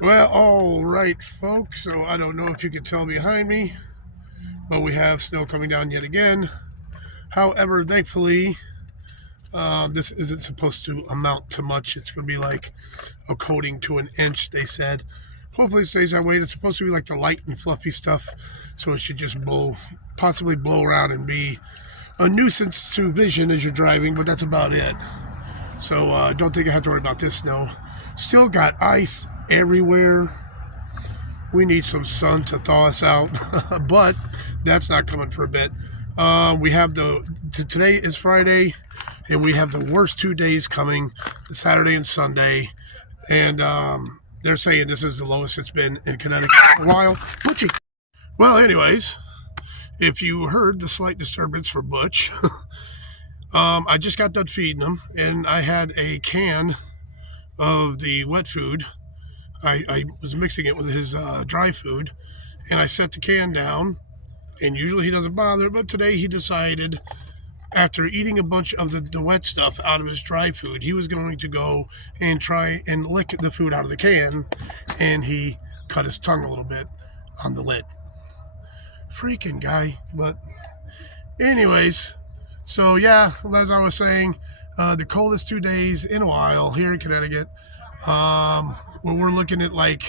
Well, all right, folks. So I don't know if you can tell behind me, but we have snow coming down yet again. However, thankfully, this isn't supposed to amount to much. It's going to be like a coating to an inch, they said. Hopefully, it stays that way. It's supposed to be like the light and fluffy stuff, so it should just possibly blow around and be a nuisance to vision as you're driving, but that's about it. So don't think I have to worry about this snow. Still got ice everywhere. We need some sun to thaw us out, but that's not coming for a bit. We have today is Friday, and we have the worst 2 days coming, Saturday and Sunday, and they're saying this is the lowest it's been in Connecticut for a while. Butchie. Well, anyways, if you heard the slight disturbance for Butch, I just got done feeding him, and I had a can of the wet food. I was mixing it with his dry food, and I set the can down, and usually he doesn't bother, but today he decided, after eating a bunch of the wet stuff out of his dry food, he was going to go and try and lick the food out of the can, and he cut his tongue a little bit on the lid. Freaking guy. But anyways, so yeah, as I was saying, the coldest 2 days in a while here in Connecticut. We're looking at like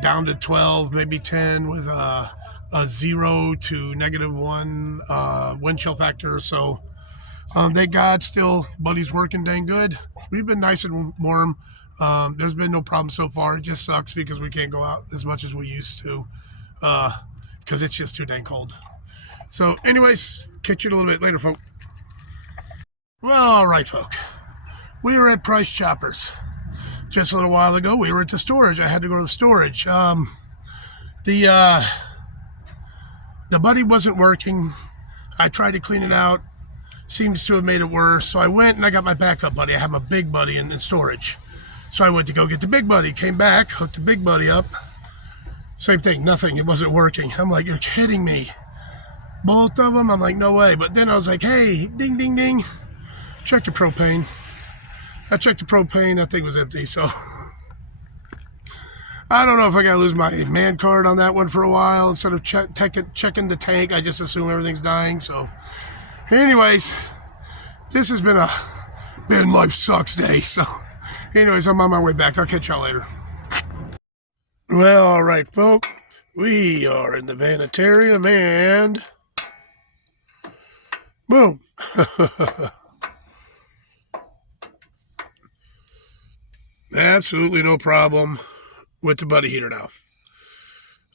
down to 12, maybe 10 with a 0 to -1 wind chill factor. So thank God still Buddy's working dang good. We've been nice and warm. There's been no problem so far. It just sucks because we can't go out as much as we used to because it's just too dang cold. So anyways, catch you a little bit later, folks. Well, all right, folk. We were at Price Choppers just a little while ago. We were at the storage. I had to go to the storage. The buddy wasn't working. I tried to clean it out. Seems to have made it worse. So I went and I got my backup buddy. I have my big buddy in storage. So I went to go get the big buddy. Came back, hooked the big buddy up. Same thing, nothing. It wasn't working. I'm like, you're kidding me. Both of them? I'm like, no way. But then I was like, hey, ding, ding, ding. Check your propane. I checked the propane. That thing was empty. So I don't know if I got to lose my man card on that one for a while. Instead of checking the tank, I just assume everything's dying. So anyways, this has been a Vanlife sucks day. So anyways, I'm on my way back. I'll catch y'all later. Well, all right, folks. We are in the vanitarium and boom. Absolutely no problem with the buddy heater now.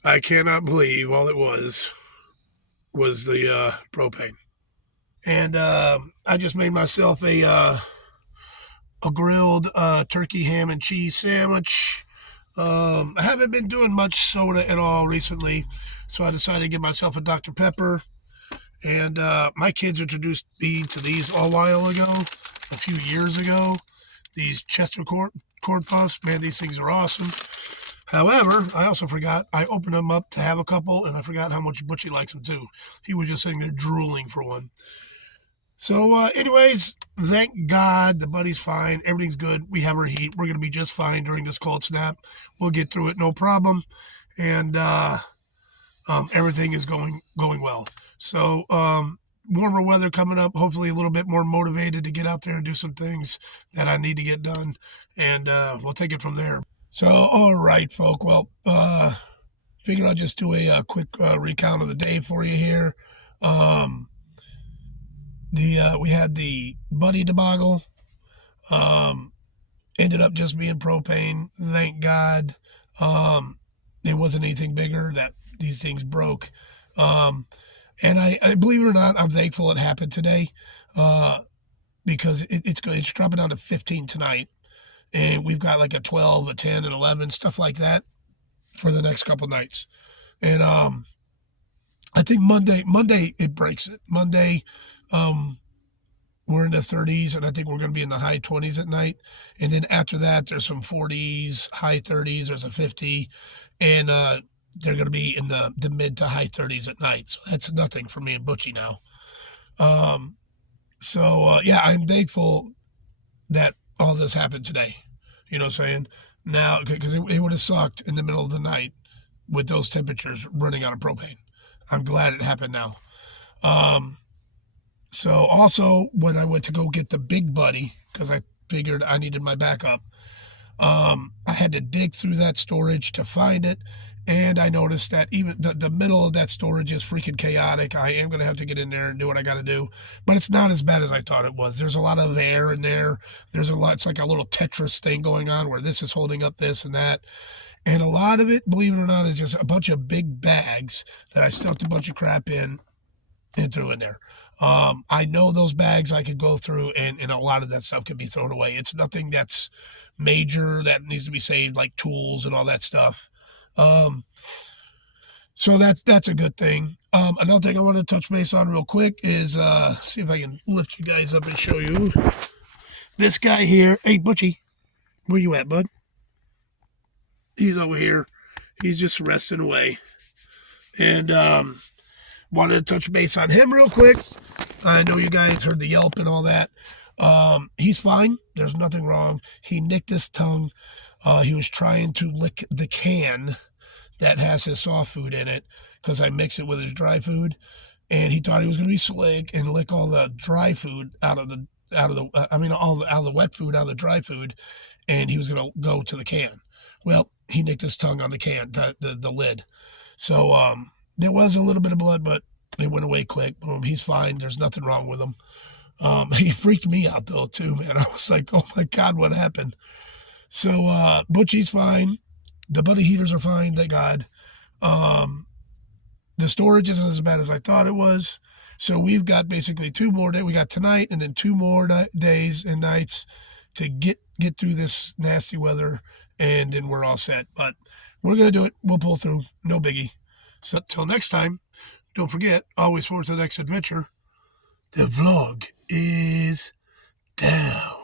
I cannot believe all it was the propane. And I just made myself a grilled turkey ham and cheese sandwich. I haven't been doing much soda at all recently, so I decided to get myself a Dr. Pepper. And my kids introduced me to these a while ago, a few years ago. These Chester corn puffs, man, these things are awesome. However, I also forgot, I opened them up to have a couple, and I forgot how much Butchie likes them too. He was just sitting there drooling for one. So anyways, thank God the buddy's fine. Everything's good. We have our heat. We're going to be just fine during this cold snap. We'll get through it, no problem. And everything is going well. So warmer weather coming up, hopefully a little bit more motivated to get out there and do some things that I need to get done. And we'll take it from there. So, all right, folk. Well, figure I'll just do a quick recount of the day for you here. We had the buddy debacle. Ended up just being propane. Thank God. It wasn't anything bigger that these things broke. And I believe it or not, I'm thankful it happened today, because it's dropping down to 15 tonight, and we've got like a 12, a 10, and 11, stuff like that for the next couple nights. And I think Monday it breaks it. Monday, we're in the 30s, and I think we're going to be in the high 20s at night. And then after that, there's some 40s, high 30s, there's a 50, and they're going to be in the mid to high 30s at night. So that's nothing for me and Butchie now. Yeah, I'm thankful that all this happened today. You know what I'm saying? Now, because it would have sucked in the middle of the night with those temperatures running out of propane. I'm glad it happened now. So also when I went to go get the Big Buddy, because I figured I needed my backup, I had to dig through that storage to find it. And I noticed that even the middle of that storage is freaking chaotic. I am going to have to get in there and do what I got to do. But it's not as bad as I thought it was. There's a lot of air in there. There's a lot, it's like a little Tetris thing going on where this is holding up this and that. And a lot of it, believe it or not, is just a bunch of big bags that I stuffed a bunch of crap in and threw in there. I know those bags I could go through, and a lot of that stuff could be thrown away. It's nothing that's major that needs to be saved, like tools and all that stuff. So that's a good thing. Another thing I want to touch base on real quick is see if I can lift you guys up and show you this guy here. Hey, Butchie, where you at, bud? He's over here. He's just resting away. And wanted to touch base on him real quick. I know you guys heard the yelp and all that. He's fine. There's nothing wrong. He nicked his tongue. He was trying to lick the can that has his soft food in it because I mix it with his dry food, and he thought he was going to be slick and lick all the dry food out of the wet food out of the dry food, and he was going to go to the can. Well, he nicked his tongue on the can, the lid. So there was a little bit of blood, but it went away quick. Boom, he's fine. There's nothing wrong with him. He freaked me out though too, man. I was like, oh my God, what happened? So Butchie's fine. The Buddy heaters are fine, thank God. The storage isn't as bad as I thought it was. So we've got basically 2 more days. We got tonight and then 2 more days and nights to get through this nasty weather, and then we're all set. But we're going to do it. We'll pull through. No biggie. So until next time, don't forget, always forward to the next adventure. The vlog is down.